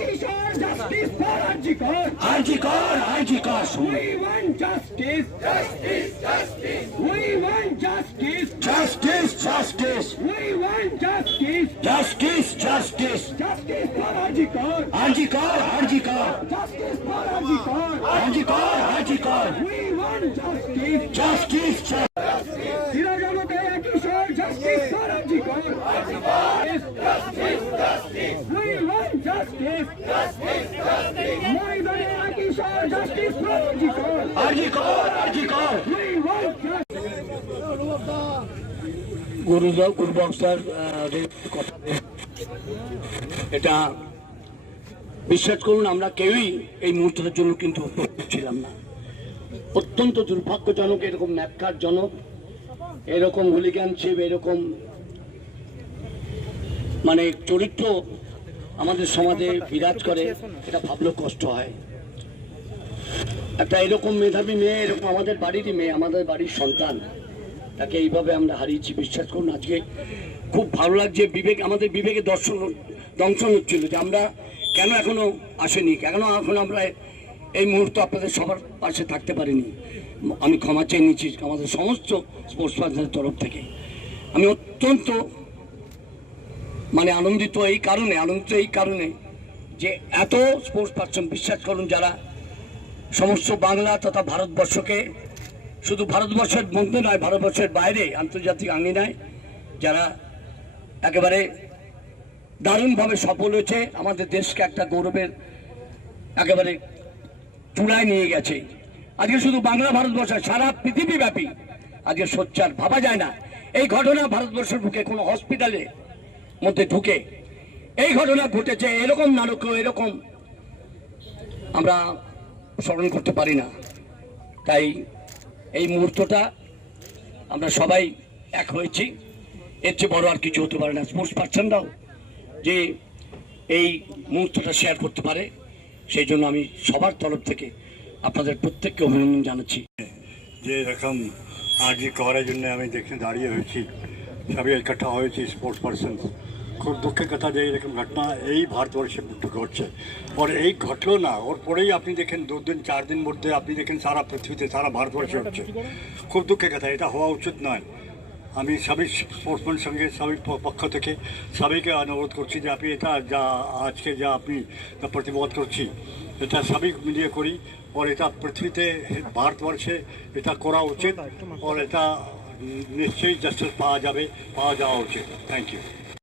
Justice for Arjikar. Arjikar, Arjikar. We want justice. Justice, justice. We want justice. Justice, justice. We want justice. Justice, justice. Justice for Arjikar. Arjikar, Arjikar. Justice for Arjikar. Arjikar, Arjikar. We want justice. Justice, justice. Sirajamate Akishore, justice for Arjikar. Justice, justice. We want justice. Justice, justice. Maidane Akishore, justice for Arjikar. Arjikar, Arjikar. We want justice. গুরুবক্সার কথা এটা বিশ্বাস করুন আমরা কেউই এই মুহূর্তের জন্য কিন্তু প্রস্তুত ছিলাম না। অত্যন্ত দুর্ভাগ্যজনক, এরকম ন্যাক্কারজনক, এরকম হুলিগানশিপ, এরকম মানে চরিত্র আমাদের সমাজে বিরাজ করে, এটা ভাবলেও কষ্ট হয়। একটা এরকম মেধাবী মেয়ে, এরকম আমাদের বাড়িরই মেয়ে, আমাদের বাড়ির সন্তান, তাকে এইভাবে আমরা হারিয়েছি। বিশ্বাস করুন আজকে খুব ভালো লাগছে। আমাদের বিবেকে দংশন হচ্ছিল যে আমরা কেন এখনো আসেনি, কেন এখন আমরা এই মুহূর্তে আপনাদের সবার পাশে থাকতে পারিনি। আমি ক্ষমা চেয়ে নিচ্ছি আমাদের সমস্ত স্পোর্টস পার্সনের তরফ থেকে। আমি অত্যন্ত আনন্দিত এই কারণে যে এত স্পোর্টস পার্সন, বিশ্বাস করুন, যারা সমস্ত বাংলা তথা ভারতবর্ষকে, শুধু ভারতবর্ষের মধ্যে নয়, ভারতবর্ষের বাইরে আন্তর্জাতিক আঙ্গিনায় যারা একেবারে দারুণভাবে সফল হয়েছে, আমাদের দেশকে একটা গৌরবের একেবারে চূড়ায় নিয়ে গেছে। আজকে শুধু বাংলা ভারতবর্ষ, সারা পৃথিবীব্যাপী আজকে সোচ্চার, ভাবা যায় না এই ঘটনা ভারতবর্ষের বুকে কোনো হসপিটালে মধ্যে ঢুকে এই ঘটনা ঘটেছে। এরকম নারকীয়, এরকম আমরা স্মরণ করতে পারি না। তাই এই মুহূর্তটা আমরা সবাই এক হয়েছি, এর চেয়ে বড় আর কিছু হতে পারে না। স্পোর্টস পার্সনরাও যে এই মুহূর্তটা শেয়ার করতে পারে, সেই জন্য আমি সবার তরফ থেকে আপনাদের প্রত্যেককে অভিনন্দন জানাচ্ছি। যে এরকম আজকে করার জন্য আমি দেখতে দাঁড়িয়ে হয়েছি, সবাই একঠা হয়েছি স্পোর্টস পার্সন। খুব দুঃখের কথা যে এরকম ঘটনা এই ভারতবর্ষে ঘটছে। আর এই ঘটনা ওর পরেই আপনি দেখেন 2 দিন 4 দিন মধ্যে আপনি দেখেন সারা পৃথিবীতে, সারা ভারতবর্ষে হচ্ছে। খুব দুঃখের কথা, এটা হওয়া উচিত নয়। আমি সবাই স্পোর্টসম্যান সঙ্গে সবাই পক্ষ থেকে সবাইকে অনুরোধ করছি যে আপনি এটা যা আজকে যা আপনি প্রতিবাদ করছি, এটা সবাই মিলিয়ে করি। আর এটা পৃথিবীতে, ভারতবর্ষে এটা করা উচিত। আর এটা নিশ্চয়ই জাস্টিস পাওয়া যাওয়া উচিত। Thank you.